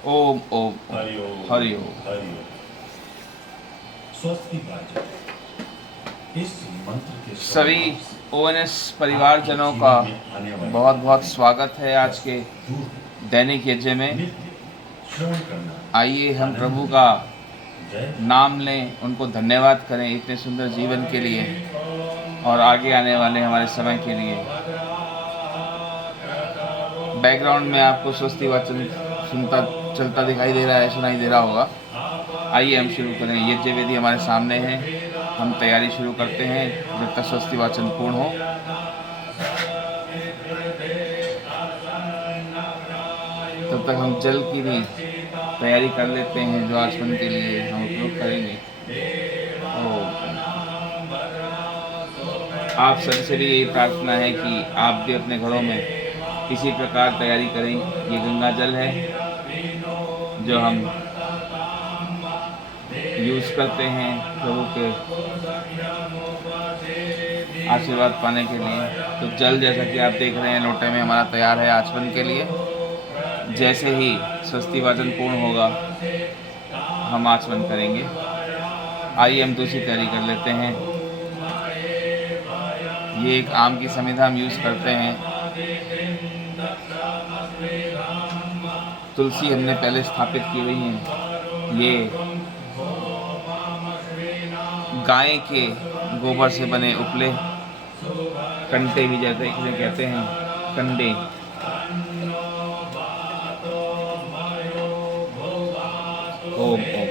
ओम ओम ओम। हरि ओम हरि ओम। हरि ओम। स्वस्ति वाचन इस मंत्र के सभी स्वाभाव से ओएनएस परिवारजनों का जीवन में आने वाली बहुत बहुत तकलीफ स्वागत है आज के दूर हो। दैनिक यज्ञ में। नित्य श्रवण करना आइए हम आनंद प्रभु है। का जय नाम लें, उनको धन्यवाद करें इतने सुंदर जीवन के लिए और आगे आने वाले हमारे समय के लिए। बैकग्राउंड में आपको स्वस्ति वाचन सुनता चलता दिखाई दे रहा है, सुनाई दे रहा होगा। आइए हम शुरू करें। यज्ञ वेदी हमारे सामने है, हम तैयारी शुरू करते हैं जब तक स्वस्ति वाचन पूर्ण हो। तब तक हम जल की भी तैयारी कर लेते हैं जो आचमन के लिए हम उपयोग करेंगे। आप सभी से भी यही प्रार्थना है कि आप भी अपने घरों में इसी प्रकार तैयारी करें। ये गंगा जल है जो हम यूज़ करते हैं प्रभु के आशीर्वाद पाने के लिए। तो जल जैसा कि आप देख रहे हैं लोटे में हमारा तैयार है आचमन के लिए। जैसे ही स्वस्ति वाचन पूर्ण होगा हम आचमन करेंगे। आइए हम दूसरी तैयारी कर लेते हैं। ये एक आम की समिधा हम यूज़ करते हैं। तुलसी हमने पहले स्थापित की हुई है। ये गाय के गोबर से बने उपले कंडे भी जैसे इसे कहते हैं, कंडे। ओम ओम।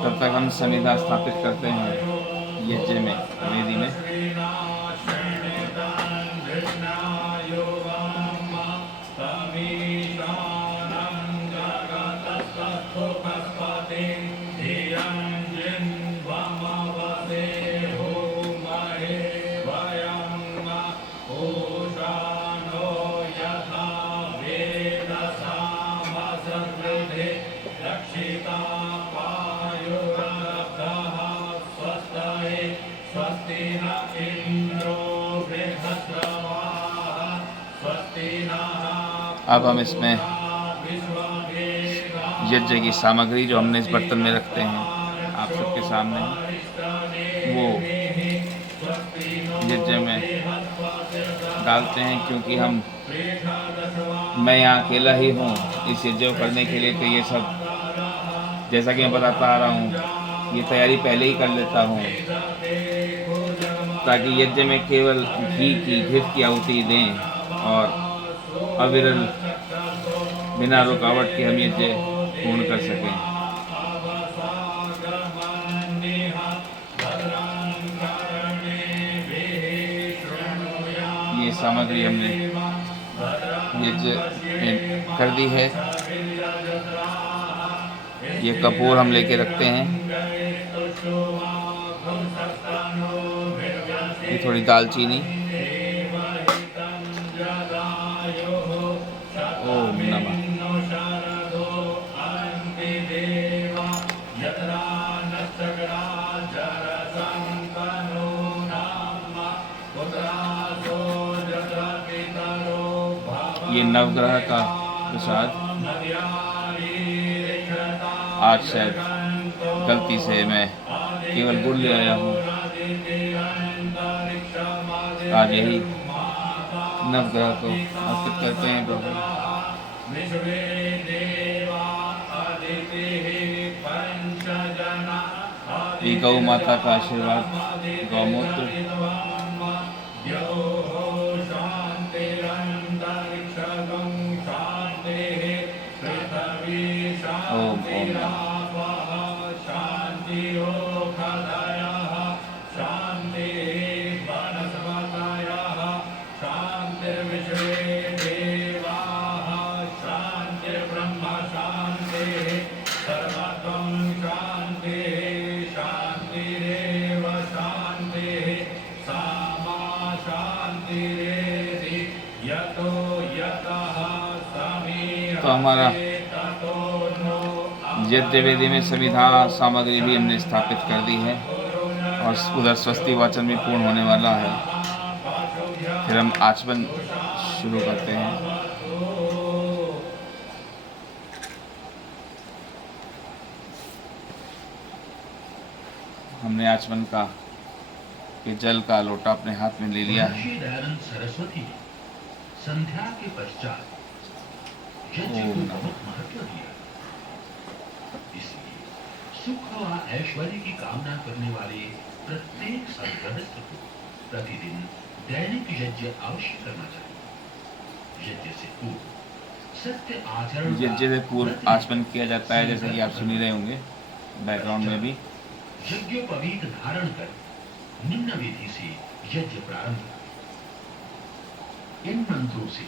तब तक हम समिधा स्थापित करते हैं यज्ञ में, वेदी में। अब हम इसमें यज्ञ की सामग्री जो हमने इस बर्तन में रखते हैं आप सबके सामने, वो यज्ञ में डालते हैं। क्योंकि मैं यहाँ अकेला ही हूँ इस यज्ञ को करने के लिए, तो ये सब जैसा कि मैं बताता आ रहा हूँ ये तैयारी पहले ही कर लेता हूँ ताकि यज्ञ में केवल घी की आहुति दें और अविरल बिना रुकावट के हम यज्ञ पूर्ण कर सकें। ये सामग्री हमने यज्ञ में कर दी है। ये कपूर हम लेके रखते हैं। ये थोड़ी दालचीनी। ओम नमः। ये नवग्रह का प्रसाद। आज शायद गलती से मैं केवल गुड़ ले आया हूँ। आज यही नवग्रह को अर्पित करते हैं प्रभु। ये गौ माता का आशीर्वाद, गौमूत्र। ओम ओम नमः। तो हमारा यज्ञ वेदी में समिधा सामग्री भी हमने स्थापित कर दी है। और उधर स्वस्ति वाचन भी पूर्ण होने वाला है। फिर हम आचमन शुरू करते हैं। हमने आचमन का ये जल का लोटा अपने हाथ में ले लिया है। महर्षि दयानंद सरस्वती ने संध्या के पश्चात यज्ञ को बहुत महत्व दिया। इसलिए सुख व ऐश्वर्य की कामना करने वाले प्रत्येक सद्गृहस्थ को प्रतिदिन दैनिक यज्ञ अवश्य करना चाहिए। यज्ञ से पूर्व सत्य आचरण का यज्ञ से पूर्व आचमन किया जाता है, जैसे कि आप सुन ही रहे होंगे बैकग्राउंड में भी। यज्ञोपवीत धारण कर निम्न विधि से यज्ञ प्रारंभ करें। इन मंत्रों से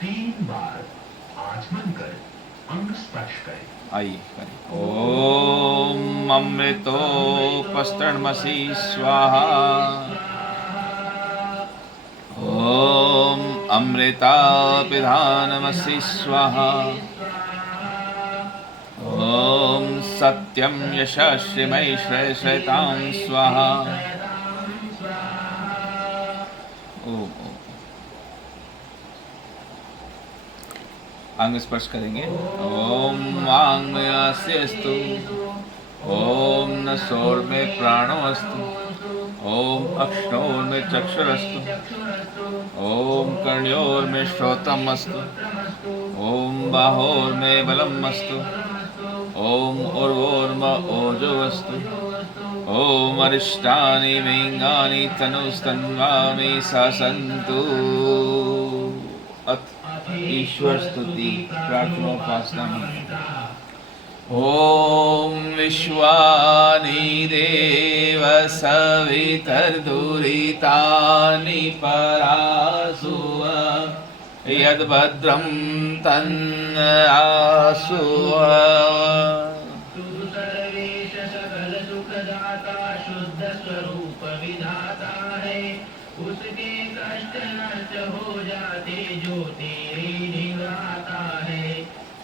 3 बार आचमन कर अंग स्पर्श करें। आइए करें। ओम अमृतोपस्तरणमसि स्वाहा। ओम अमृतापिधानमसि स्वाहा। ओम सत्यम यशस्विमय श्रेयतां स्वाहा। ओम अंग स्पर्श करेंगे। ओम वाङ्मयास्यस्तु। ओम नसोर्मे प्राणो अस्तु। ओम अक्षोर्मे चक्षुरस्तु। ओम कर्ण्योर्मे श्रोत्रम् अस्तु। ओम बाहोर्मे बलम् अस्तु। ओम उर्वोर्म ओजोऽस्तु। ओम अरिष्टानि वेङ्गानि तनुस्तन्वामि सा सन्तु। अथ ईश्वर स्तुति प्रार्थना उपासना में। ओम विश्वानि देव सवितर्दुरितानि परासुव यद्भद्रं तन्न आसुव। सर्वेश सकल सुखदाता शुद्ध स्वरूप विधाता है। उसके कष्ट नष्ट हो जाते जो तेरे निभाता है।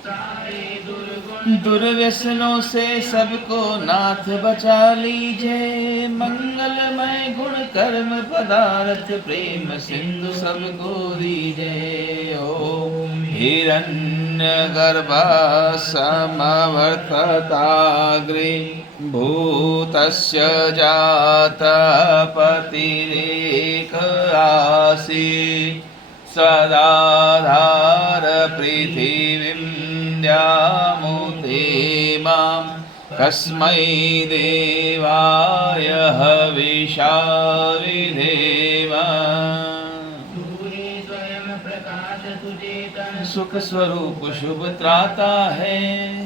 सारे दुर्गुण दुर्व्यसनों से सबको नाथ बचा लीजिए। मंगलमय गुण कर्म पदार्थ प्रेम सिंधु सबको दीजिए। ओम हिरण्यगर्भा समवर्तताग्रे भूतस्य जातः पतिरेक आसीत्। सदाधार पृथिवीं द्यामुते मां कस्मै देवाय हविषा विधेम। स्वयं प्रकाश तुझे तन सुख स्वरूप शुभ त्राता है।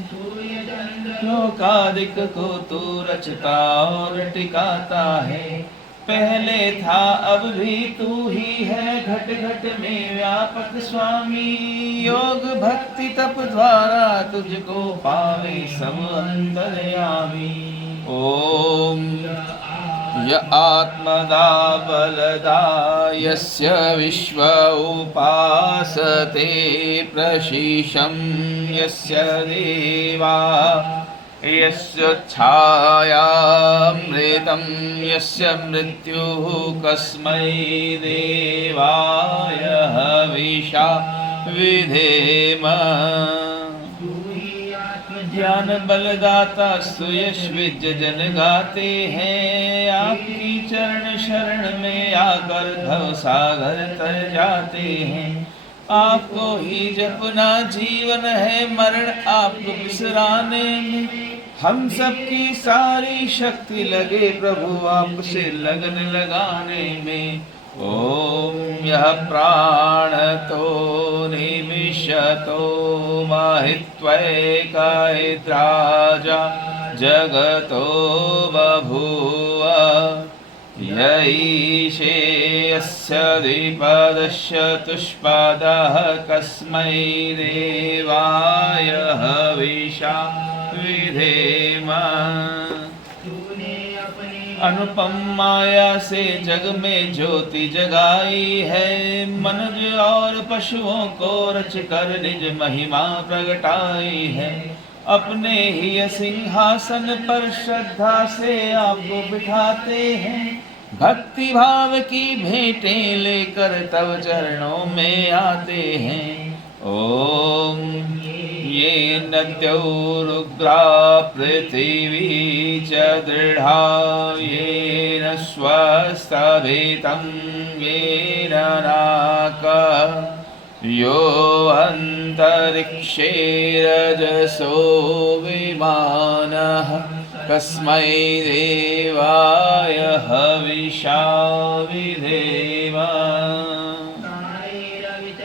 सूर्य चंद्र लोकादिक को तू रचता और टिकाता है। पहले था अब भी तू ही है घट घट में व्यापक स्वामी। योग भक्ति तप द्वारा तुझको पावे सब अंतर्यामी। ओम य आत्मदा बलदा यस्य विश्व उपासते प्रशिशं यस्य देवा यस्य छायामृतं यस्य मृत्युः कस्मै देवाय हविषा विधेम। ज्ञान बलदाता सुयश विद्य जन गाते हैं। आपकी चरण शरण में आकर भव सागर तर जाते हैं। आपको ही जपना जीवन है, मरण आपको बिसराने में। हम सबकी सारी शक्ति लगे प्रभु आपसे लगन लगाने में। ओम यह प्राण तो निमिषतो महित्वैकायद्राजा जगतो बभूव। यैषे यस्य द्विपदस्य तुष्पादः कस्मै देवाय हविषा विधेम। अनुपम माया से जग में ज्योति जगाई है। मनुष्य और पशुओं को रच कर निज महिमा प्रगटाई है। अपने ही सिंहासन पर श्रद्धा से आपको बिठाते हैं। भक्ति भाव की भेंटें लेकर तब चरणों में आते हैं। ओम ये नद्योरुग्रा पृथिवी च दृढ़ा येन स्वस्थभितं येन नाकः यो अन्तरिक्षे रजसो विमानः कस्मै देवाय हविषा विधेम।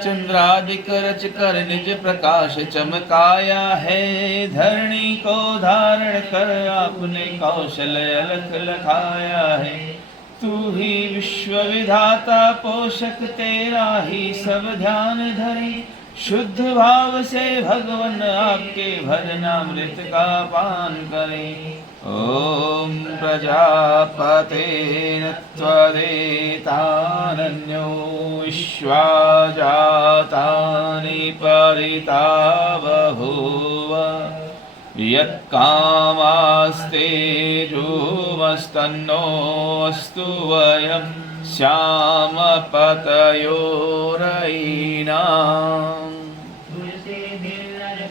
चंद्रादिक रच कर निज प्रकाश चमकाया है। धरणी को धारण कर आपने कौशल अलख लखाया है। तू ही विश्व विधाता पोषक तेरा ही सब ध्यान धरे। शुद्ध भाव से भगवन आपके भजनामृत का पान करें। ओम प्रजापतेन त्वदेतानन्यो विश्वा जातानि परिता बभूव। यत्कामास्ते जुमस्तन्नो अस्तु वयं श्यामपतयोरयिनाम्।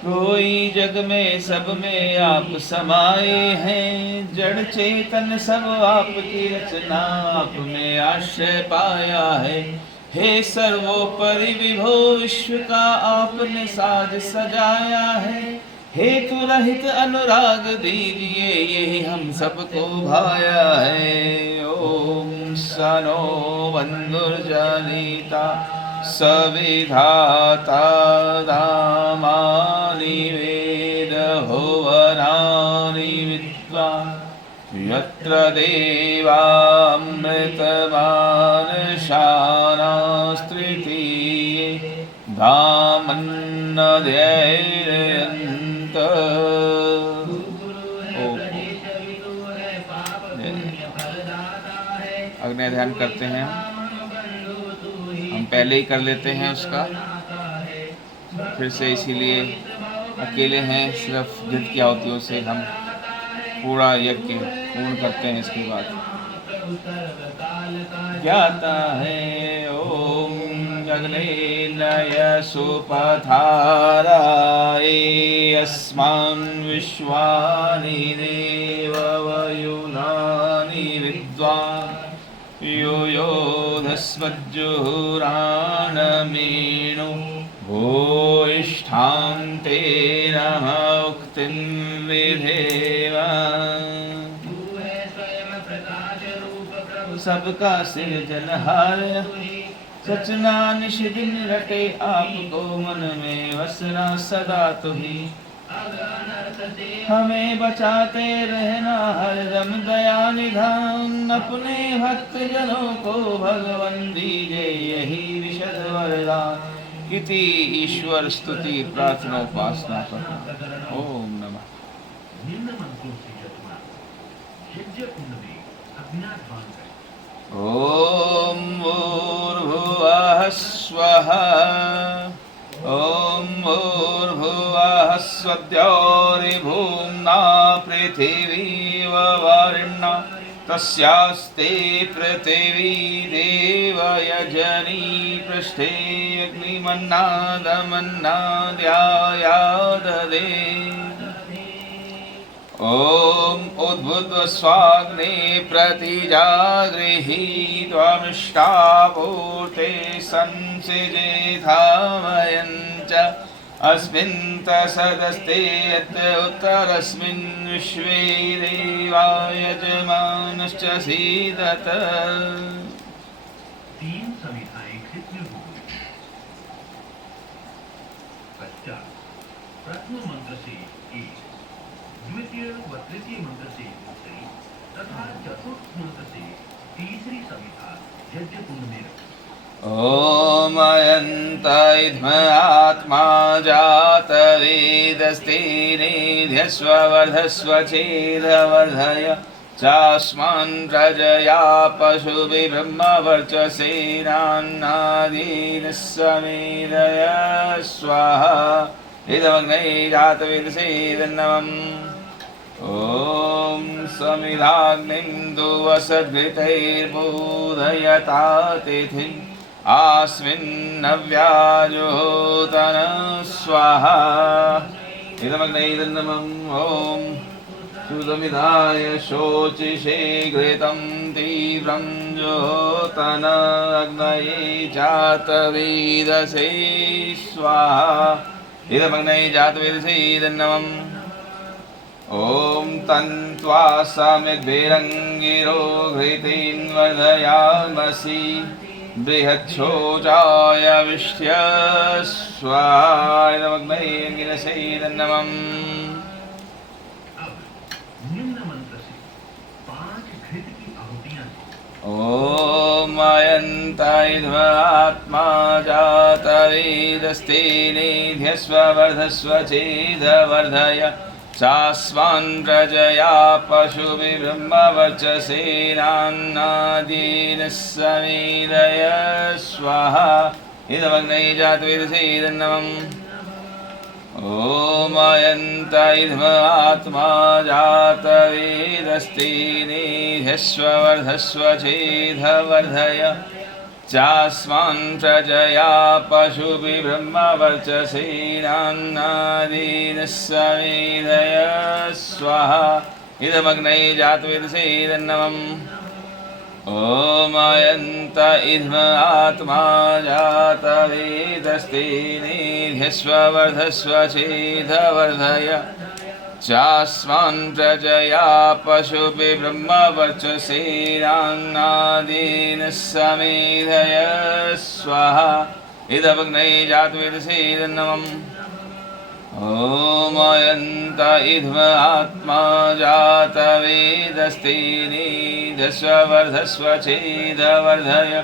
कोई जग में सब में आप समाये हैं। जड़ चेतन सब आपकी रचना आप में आश्रय पाया है। हे सर्वोपरि विभो विश्व का आपने साज सजाया है। हेतु रहित अनुराग दीजिए यही हम सबको भाया है। ओम सनो बंधुर्जनिता सविधाता दामानि वेद भुवनानि विद्वान्। यत्र देवामृतमानशानास्तृतीये धामन्नदैर्यन्। अग्नि ध्यान करते हैं हम पहले ही कर लेते हैं उसका फिर से, इसीलिए अकेले हैं सिर्फ घृत की आहुतियों से हम पूरा यज्ञ पूर्ण करते हैं। इसके बाद ज्ञाता है ओम अग्नेय सुपथाराय अस्मान् विश्वानि देववयुनानि विद्वान्। यो योधस्मज्जुहुराणमेणु भूयिष्ठां ते नमः उक्तिं विधेम। सबका सिरजनहार सचना निशिदिन रटे आपको मन में वसना सदा तुही। हमें बचाते रहना हरदम दया निधान। अपने भक्त जनों को भगवन दीजे यही विशद वरदान। इति ईश्वर स्तुति प्रार्थना उपासना करना। ओम नमः। निम्न मंत्रों से जपना। यज्ञ कुंड में अज्ञात भान करें। ओम भूर्भुवः स्वः। ओम भूर्भुवः स्वद्योरिभूम्ना पृथिवी ववर्ण तस्यास्ते पृथिवी देवयजनी पृष्ठे अग्निमन्नादमन्नाद्यायाददे। ओम उद्भुत्व स्वाग्ने प्रतिजागृहि त्वमिष्टापूर्ते संसिजेधामयञ्च। अस्मिन् तसदस्ते यत् उत्तरस्मिन् विश्वे देवा यजमानश्च सीदत। तीन समिधाएं कृत्रिम हो गई। पश्चात प्रथम मंत्र से एक, द्वितीय व तृतीय मंत्र से दूसरी तथा चतुर्थ मंत्र से तीसरी समिधा यज्ञ कुंड में रखी। ओम अयंत इद्म आत्मा जात वेदस्ते निध्यस्व वर्धस्व चेदवर्धय चास्मान् प्रजया पशुभिः ब्रह्मवर्चसेनान्नादीन् समेदय स्वाहा। इदमग्नै जातवेदसे तन्नमम् ॐ समिधाग्निं दुवसद्घृतैर्बोधयता तिथिम् आस्मिन्नव्याजोतन स्वाहा इदमग्नै तन्नमम् ॐ सुदमिदाय शोचिषे घृतं तीव्रं ज्योतन अग्नये जातवेदसे स्वाहा इदमग्नै जातवेदसे तन्नमम् ॐ तन्त्वा सम्यग्भिरङ्गिरो घृतेन्वर्धयामसि बृहच्छोचाय विष्ट्य स्वाहा इदमग्नै अङ्गिरसे तन्नमम् अब निम्न मंत्र से 5 घृत की आहुतियां ॐ अयन्तायध्वात्मा जातवेदस्तेनेध्यस्व वर्धस्व चेदवर्धय शास्वान् प्रजया पशुभिब्रह्मवर्चसेनान्नादीन समेदय स्वाहा इदमग्नै जातवेदसे तन्नमम् ॐ अयन्तायध्वात्मा जातवेदस्तेनेध्यस्व वर्धस्व चेदवर्धय चास्मान् प्रजया पशुभिब्रह्मवर्चसेनान्नादीन समेदय स्वाहा इदमग्नै जातवेदसे तन्नमम् ॐ अयन्त इद्मात्मा जातवेदस्तेनेध्यस्व वर्धस्व चेदवर्धय चास्मान् प्रजया पशुभिब्रह्मवर्चसेनान्नादीन समेधय स्वाहा इदमग्नै जातवेदसे तन्नमम् ॐ अयन्त इद्मात्मा जातवेदस्तेनेध्यस्व वर्धस्व चेदवर्धय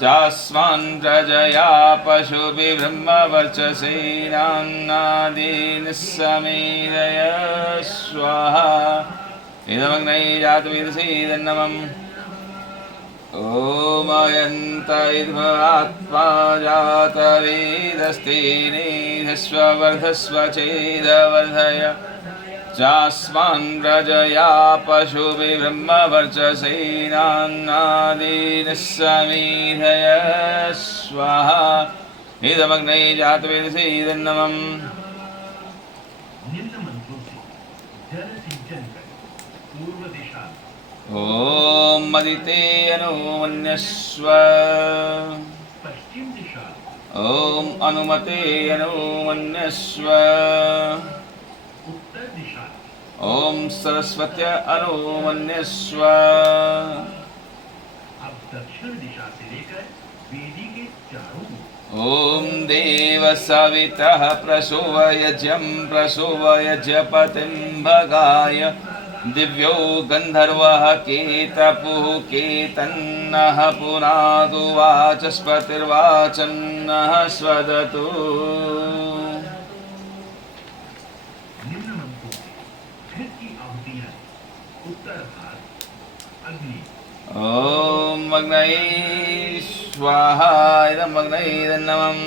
चास्मान् प्रजया पशुभिब्रह्मवर्चसेनान्नादीन समेदय स्वाहा इदमग्नै जातवेदसे तन्नमम् ॐ अयन्त इद्मात्मा जातवेदस्तेनेध्यस्व वर्धस्व चेदवर्धय चास्मान् प्रजया पशुभिब्रह्मवर्चसेनान्नादीन समेधय स्वाहा इदमग्नै जातवेदसे तन्नमम् निम्न मंत्रों से जल सिंचन कर पूर्व दिशा ॐ मदिते अनुमन्यस्व पश्चिम दिशा ॐ अनुमते अनुमन्यस्व उत्तर दिशा ॐ सरस्वत्य अनुमन्यस्व अब दक्षिण दिशा से लेकर वेदी के चारों ओर ॐ देवसवितः प्रसोवयज्ञं प्रसोवयज्ञपतिं भगाय दिव्यो गन्धर्वः केतपुः केतन्नः पुनादु वाचस्पतिर्वाचन्नः स्वदतु निम्न मंत्रों से घृत की आहुतियां उत्तर भाग अग्नि ॐ अग्नये स्वाहा इदमग्नै तन्नमम्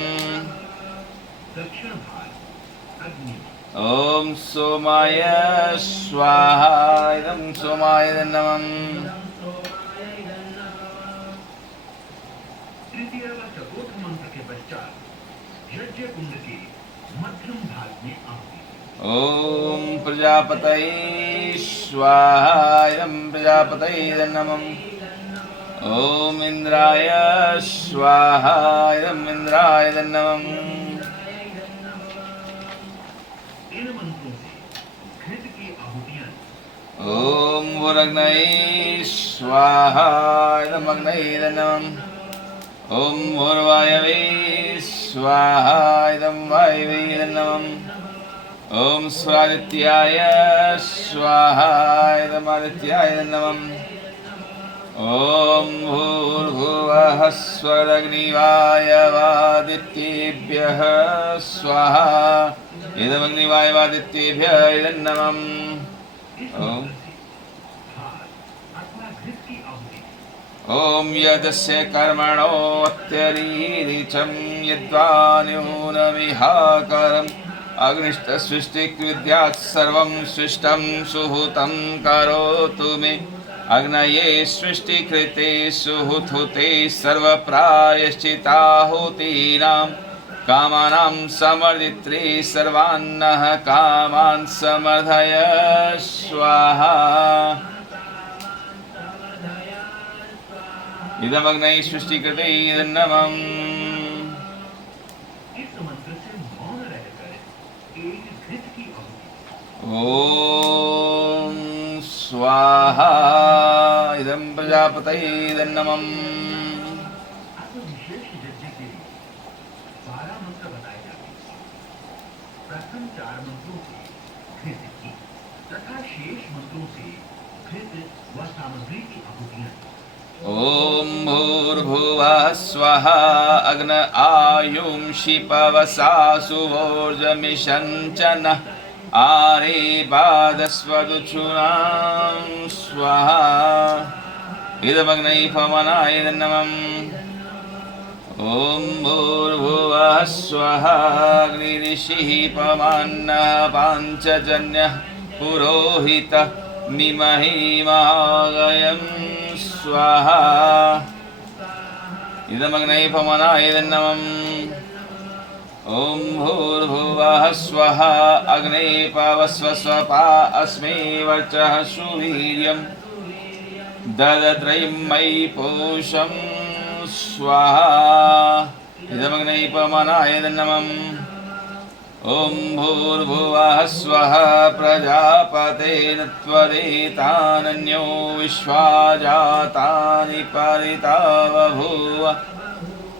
दक्षिण भाग अग्नि ॐ सोमाय स्वाहा इदं सोमाय तन्नमम् तृतीय व चतुर्थ मंत्र के पश्चात यज्ञ कुंड के मध्यम भाग में आहुति ॐ प्रजापतये स्वाहा इदं प्रजापतये तन्नमम् ॐ इन्द्राय स्वाहा इदं इन्द्राय तन्नमम् इन मंत्रों से घृत की आहुतियां ॐ भूरग्नये स्वाहा इदमग्नये तन्नमम् ॐ भूर्वायवे स्वाहा इदं वायवे तन्नमम् ॐ स्वादित्याय स्वाहा इदमादित्याय तन्नमम् ॐ भूर्भुवः स्वरग्निवायवादित्येभ्यः स्वाहा इदमग्निवायवादित्येभ्यः इदन्नमम् इस ॐ मंत्र से भात अथवा घृत की आहुति ॐ यदस्य कर्मणोऽत्यरीरिचं यद्वा न्यूनमिहाकरं अग्निष्ट सृष्टिकृद्यात् सर्वं सृष्टं सुहूतं करोतु मे अग्नये सृष्टिकृते सुहुते सर्वप्रायश्चिताहुतीनां कामानां समर्दित्रे सर्वान्नः कामान् समर्धय स्वाहा इदमग्नये सृष्टिकृते नमः इस मंत्र से मौन रहकर एक घृत की आहुति ओम स्वाहा इदं प्रजापतये नमः अब विशेष यज्ञ के लिए 12 मंत्र बताए जाते हैं। प्रथम 4 मंत्रों से घृत की तथा शेष मंत्रों से घृत व सामग्री की आहुतियां ओम भूर्भुवः स्वः अग्न आयुं शिपवसा सुवोर्जमिषञ्च नः आरे बाधस्वदुच्छुनां स्वाहा इदमग्नये पवनाय नमः ओम भूर्भुवः स्वः अग्निरिषिः पवनः पाञ्चजन्यः पुरोहितः निमहि महागयं स्वाहा इदमग्नये पवनाय नमः ओम भूर्भुवः स्वः अग्ने पवस्व स्वपा अस्मै वर्चः सुवीर्यं ददत्रयं मयि पूषं स्वाहा इदमग्नये पवनाय नमः ओम भूर्भुवः स्वः प्रजापतेन त्वदेतानन्यो विश्वा जातानि परिता बभूव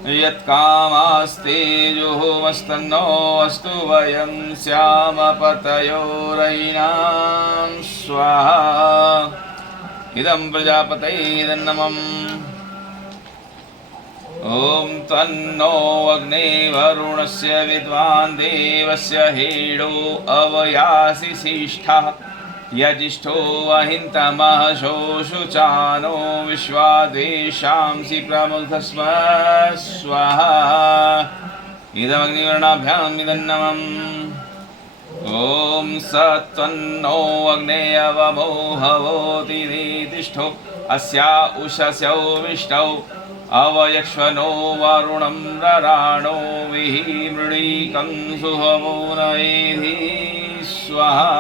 यत्कामास्तेजोमस्तन्नो अस्तु वयं स्याम पतयोरयिनां स्वाहा इदं प्रजापतये नमः ओम तन्नो अग्ने वरुणस्य विद्वान् देवस्य हेडो अवयासि शिष्ठः यजिष्ठो वहिन्तमः शोषुचानो विश्वादेशांसि प्रमुखस्म स्वाहा इदमग्निवर्णाभ्याम् इदं नमः ओम सत्वन्नो अग्ने अवमोहवोति नितिष्ठो अस्या उषस्यो विष्टौ अवयक्ष्वनो वरुणं रराणो विहिमृळीकं सुहवो नयेधि स्वाहा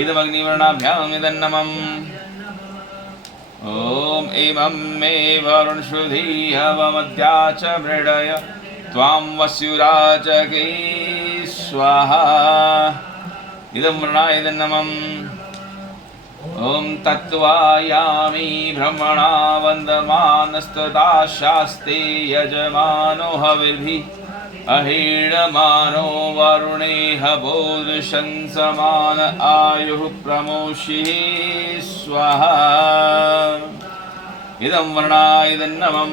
इदमग्निवर्णाभ्याम् इदं नमः ओम इमं मे वरुणश्रुधी हवमद्या च मृडय त्वां वस्युराजके स्वाहा इदं वर्णाय इदं नमः ओम तत्त्वायामि ब्रह्मणा वन्दमानस्तदाशास्ते यजमानो हविर्भिः अहीडमानो वरुणे हवोदृशंसमान आयुः प्रमोषिः स्वाहा इदं वर्णाय इदं नमः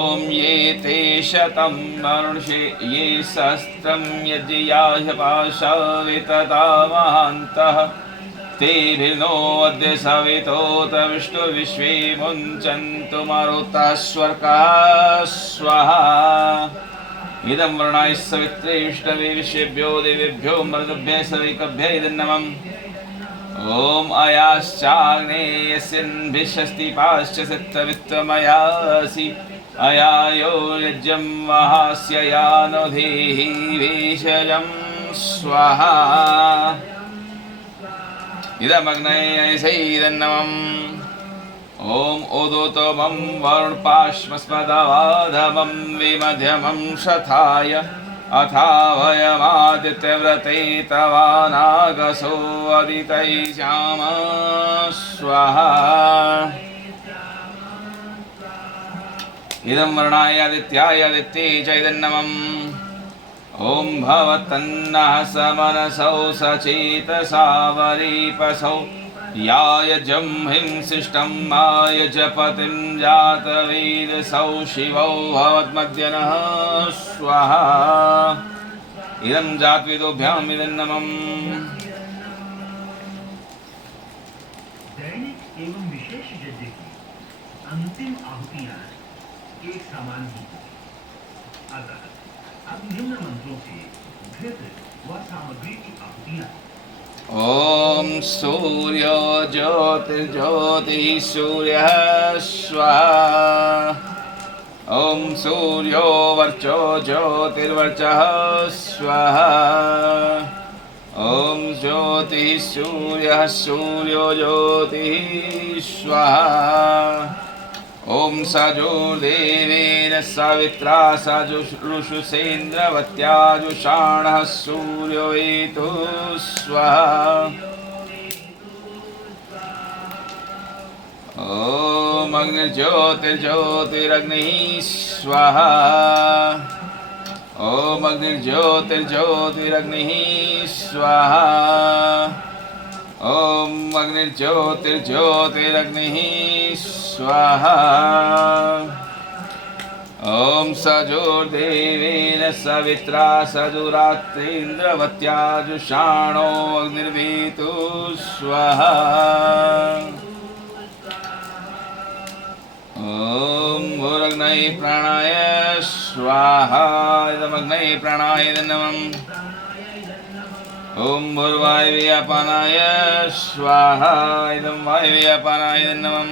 ओम ये ते शतं मनुष्ये ये सहस्रं यज्ञयाय पाशवितता महान्तः तेभिर्नो अद्य सवितोत विष्णुर्विश्वे मुञ्चन्तु मरुतः स्वर्गः स्वाहा इदं वर्णाय सवित्रे विष्णवे विश्वेभ्यो देवेभ्यो मरुद्भ्यः सविकभ्यः इदं नमः ओम अयाश्चाग्नेयस्यन्भिषस्ति पाश्च सत्तवित्तमयासि अयायो यज्ञं महास्य यानो धेहि वेशयं स्वाहा इदमग्नये इदं नमः ओम ओदोतमं वरुणपाश्मस्मदावाधमं विमध्यमं शथाय अथावयमादित्यव्रते तवानागसो अदितै श्याम स्वाहा इदं वर्णाय आदित्याय आदित्ये च इदं नमः ओम भवतन्नः समनसौ सचेतसा वरीपसौ यायजं हिंसिष्टं मायजपतिं जातवेदसौ शिवौ भवद्मध्यनः स्वाहा इदं जातवेदोभ्याम् इदं नमः दैनिक एवं विशेष यज्ञ की अंतिम आहुतियां एक समान ही हैं। अतः अब निम्न मंत्रों से घृत व सामग्री की आहुतियां ओम सूर्यो ज्योतिर्ज्योतिः सूर्यः स्वाहा। ओम सूर्यो वर्चो ज्योतिर्वर्चः स्वाहा। ओम ज्योतिः सूर्यः सूर्यो ज्योतिः स्वाहा। ओम सजोर्देवेन सवित्रा सजुषुषेन्द्रवत्याजुषाणः सूर्यो एतु स्वाहा। ओम अग्निर्ज्योतिर्ज्योतिरग्निः स्वाहा। ओम अग्निर्ज्योतिर्ज्योतिरग्निः स्वाहा। ओम अग्निर्ज्योतिर्ज्योतिरग्निः स्वाहा। ओम सजोर्देवेन सवित्रा सजुरात्रेन्द्रवत्याजुषाणो अग्निर्वेतु स्वाहा। ओम भूरग्नये प्राणाय स्वाहा। इदमग्नये प्राणाय नमः। ओम भूर्वायुव्यापानाय स्वाहा। इदं वायुव्यापानाय नमः।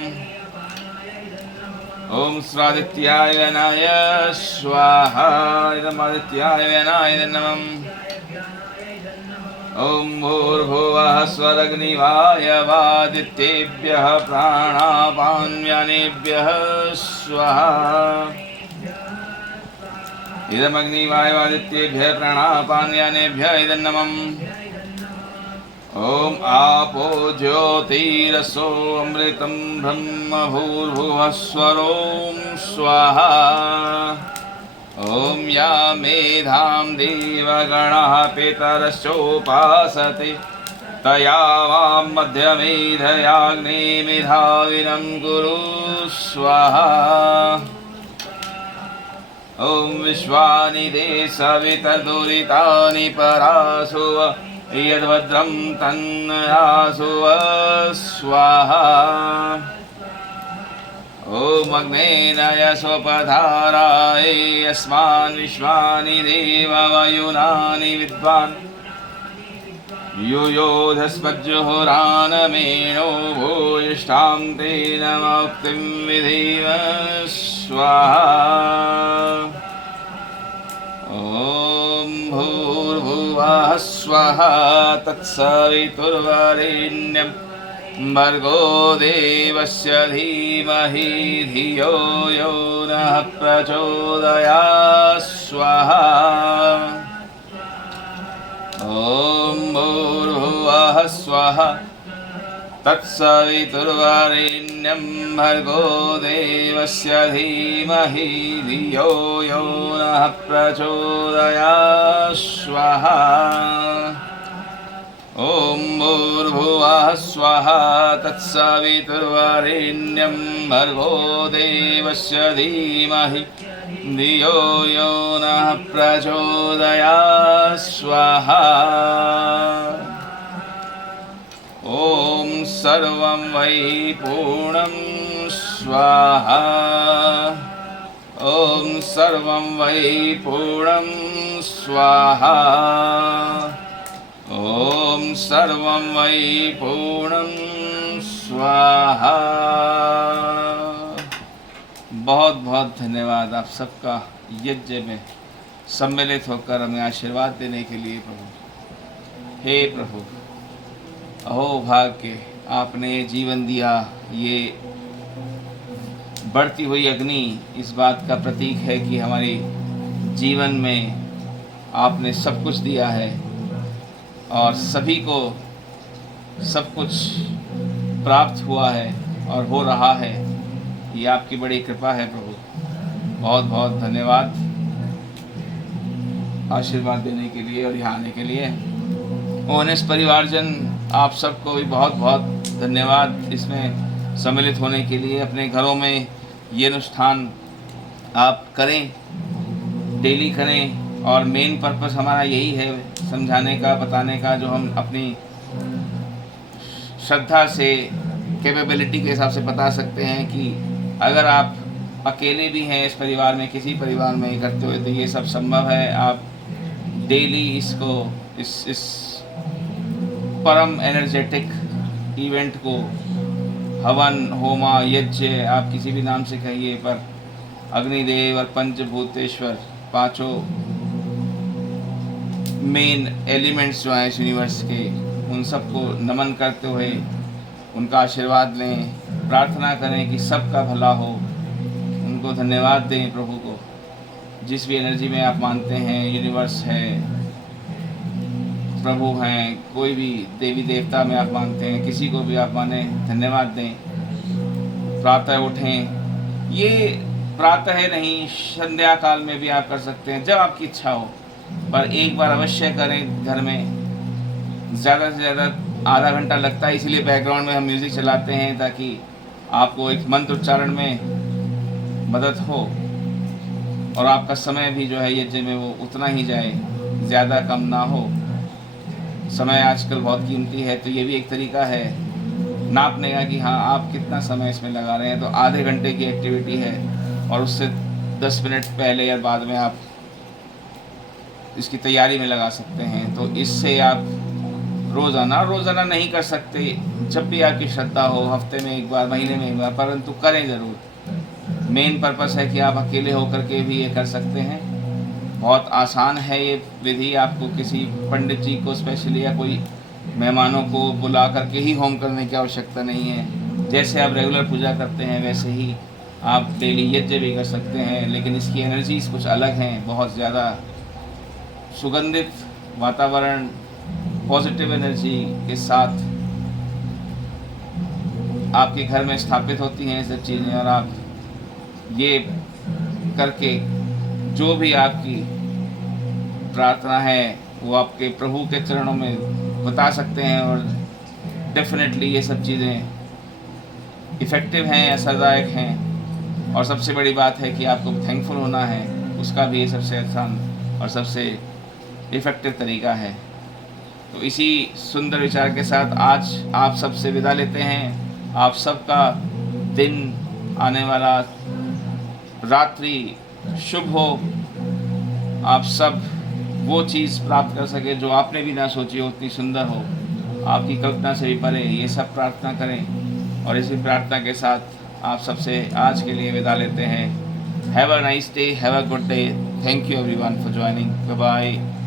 ओम स्वादित्याय वनाय स्वाहा। इदं आदित्याय वनाय नमः। ओम भूर्भुवः स्वरग्निवायवादित्येभ्यः प्राणापान्यानेभ्यः स्वाहा। इदमग्निवायवादित्येभ्यः प्राणापान्यानेभ्यः इदं नमः। ओम आपो ज्योतिरसो अमृतं ब्रह्म भूर्भुवः स्वरों स्वाहा। ओम या मेधां देवगणः पितरश्चोपासते तया वां मध्यमेधयाग्निमेधाविनं कुरु स्वाहा। ओम विश्वानि ते सवितर्दुरितानि परासुव यद्भद्रं तन्नयासुव स्वाहा। ओम अग्नेनय स्वपधाराय अस्मान् विश्वानि देववयुनानि विद्वान् युयोधस्मज्जुहोरानमेनो भूयिष्ठां तेन मुक्तिं विधीव स्वाहा। ओम भूर्भुवः स्वः तत्सवितुर्वरेण्यं भर्गो देवस्य धीमहि धियो यो नः प्रचोदयात् स्वाहा। ओम भूर्भुवः स्वः तत्सवितुर्वरेण्यं भर्गो देवस्य धीमहि धियो यो नः प्रचोदयात् स्वाहा। ओम भूर्भुवः स्वः तत्सवितुर्वरेण्यं भर्गो देवस्य धीमहि धियो यो नः प्रचोदयात् स्वाहा। ओम सर्वं वै पूर्णं स्वाहा। ओम सर्वं वै पूर्णं स्वाहा। ओम सर्वं वै पूर्णं स्वाहा। बहुत बहुत धन्यवाद आप सबका यज्ञ में सम्मिलित होकर हमें आशीर्वाद देने के लिए प्रभु। हे प्रभु, अहो भाग्य, आपने जीवन दिया। ये बढ़ती हुई अग्नि इस बात का प्रतीक है कि हमारे जीवन में आपने सब कुछ दिया है और सभी को सब कुछ प्राप्त हुआ है और हो रहा है। ये आपकी बड़ी कृपा है प्रभु। बहुत बहुत धन्यवाद आशीर्वाद देने के लिए और यहाँ आने के लिए। ओनेस परिवारजन, आप सबको भी बहुत बहुत धन्यवाद इसमें सम्मिलित होने के लिए। अपने घरों में ये अनुष्ठान आप करें, डेली करें। और मेन पर्पस हमारा यही है समझाने का, बताने का, जो हम अपनी श्रद्धा से, कैपेबिलिटी के हिसाब से बता सकते हैं कि अगर आप अकेले भी हैं इस परिवार में, किसी परिवार में करते हुए, तो ये सब संभव है। आप डेली इसको इस परम एनर्जेटिक इवेंट को हवन, होमा, यज्ञ, आप किसी भी नाम से कहिए, पर अग्निदेव और पंचभूतेश्वर, पांचों मेन एलिमेंट्स जो हैं इस यूनिवर्स के, उन सबको नमन करते हुए उनका आशीर्वाद लें, प्रार्थना करें कि सबका भला हो, उनको धन्यवाद दें प्रभु को। जिस भी एनर्जी में आप मानते हैं, यूनिवर्स है, प्रभु हैं, कोई भी देवी देवता में आप मानते हैं, किसी को भी आप माने, धन्यवाद दें। प्रातः उठें, ये प्रातः नहीं, संध्या काल में भी आप कर सकते हैं, जब आपकी इच्छा हो, पर एक बार अवश्य करें घर में। ज़्यादा से ज़्यादा आधा घंटा लगता है, इसीलिए बैकग्राउंड में हम म्यूज़िक चलाते हैं, ताकि आपको एक मंत्र उच्चारण में मदद हो और आपका समय भी जो है यज्ञ में वो उतना ही जाए, ज़्यादा कम ना हो। समय आजकल बहुत कीमती है, तो ये भी एक तरीका है नापने का कि हाँ आप कितना समय इसमें लगा रहे हैं। तो आधे घंटे की एक्टिविटी है और उससे 10 मिनट पहले या बाद में आप इसकी तैयारी में लगा सकते हैं। तो इससे आप रोज़ाना नहीं कर सकते, जब भी आपकी श्रद्धा हो, हफ्ते में एक बार, महीने में एक बार, परंतु करें ज़रूर। मेन पर्पस है कि आप अकेले होकर के भी ये कर सकते हैं। बहुत आसान है ये विधि, आपको किसी पंडित जी को स्पेशली या कोई मेहमानों को बुला करके ही होम करने की आवश्यकता नहीं है। जैसे आप रेगुलर पूजा करते हैं वैसे ही आप डेली यज्ञ भी कर सकते हैं, लेकिन इसकी एनर्जीज कुछ अलग हैं। बहुत ज़्यादा सुगंधित वातावरण, पॉजिटिव एनर्जी के साथ आपके घर में स्थापित होती हैं ये सब चीज़ें, और आप ये करके जो भी आपकी प्रार्थना है वो आपके प्रभु के चरणों में बता सकते हैं। और डेफिनेटली ये सब चीज़ें इफ़ेक्टिव हैं, असरदायक हैं। और सबसे बड़ी बात है कि आपको थैंकफुल होना है, उसका भी ये सबसे आसान और सबसे इफ़ेक्टिव तरीका है। तो इसी सुंदर विचार के साथ आज आप सबसे विदा लेते हैं। आप सबका दिन, आने वाला रात्रि शुभ हो, आप सब वो चीज़ प्राप्त कर सके जो आपने भी ना सोची हो, उतनी सुंदर हो, आपकी कल्पना से भी परे, ये सब प्रार्थना करें। और इसी प्रार्थना के साथ आप सबसे आज के लिए विदा लेते हैं। Have a nice day, have a good day. Thank you everyone for joining. Bye bye.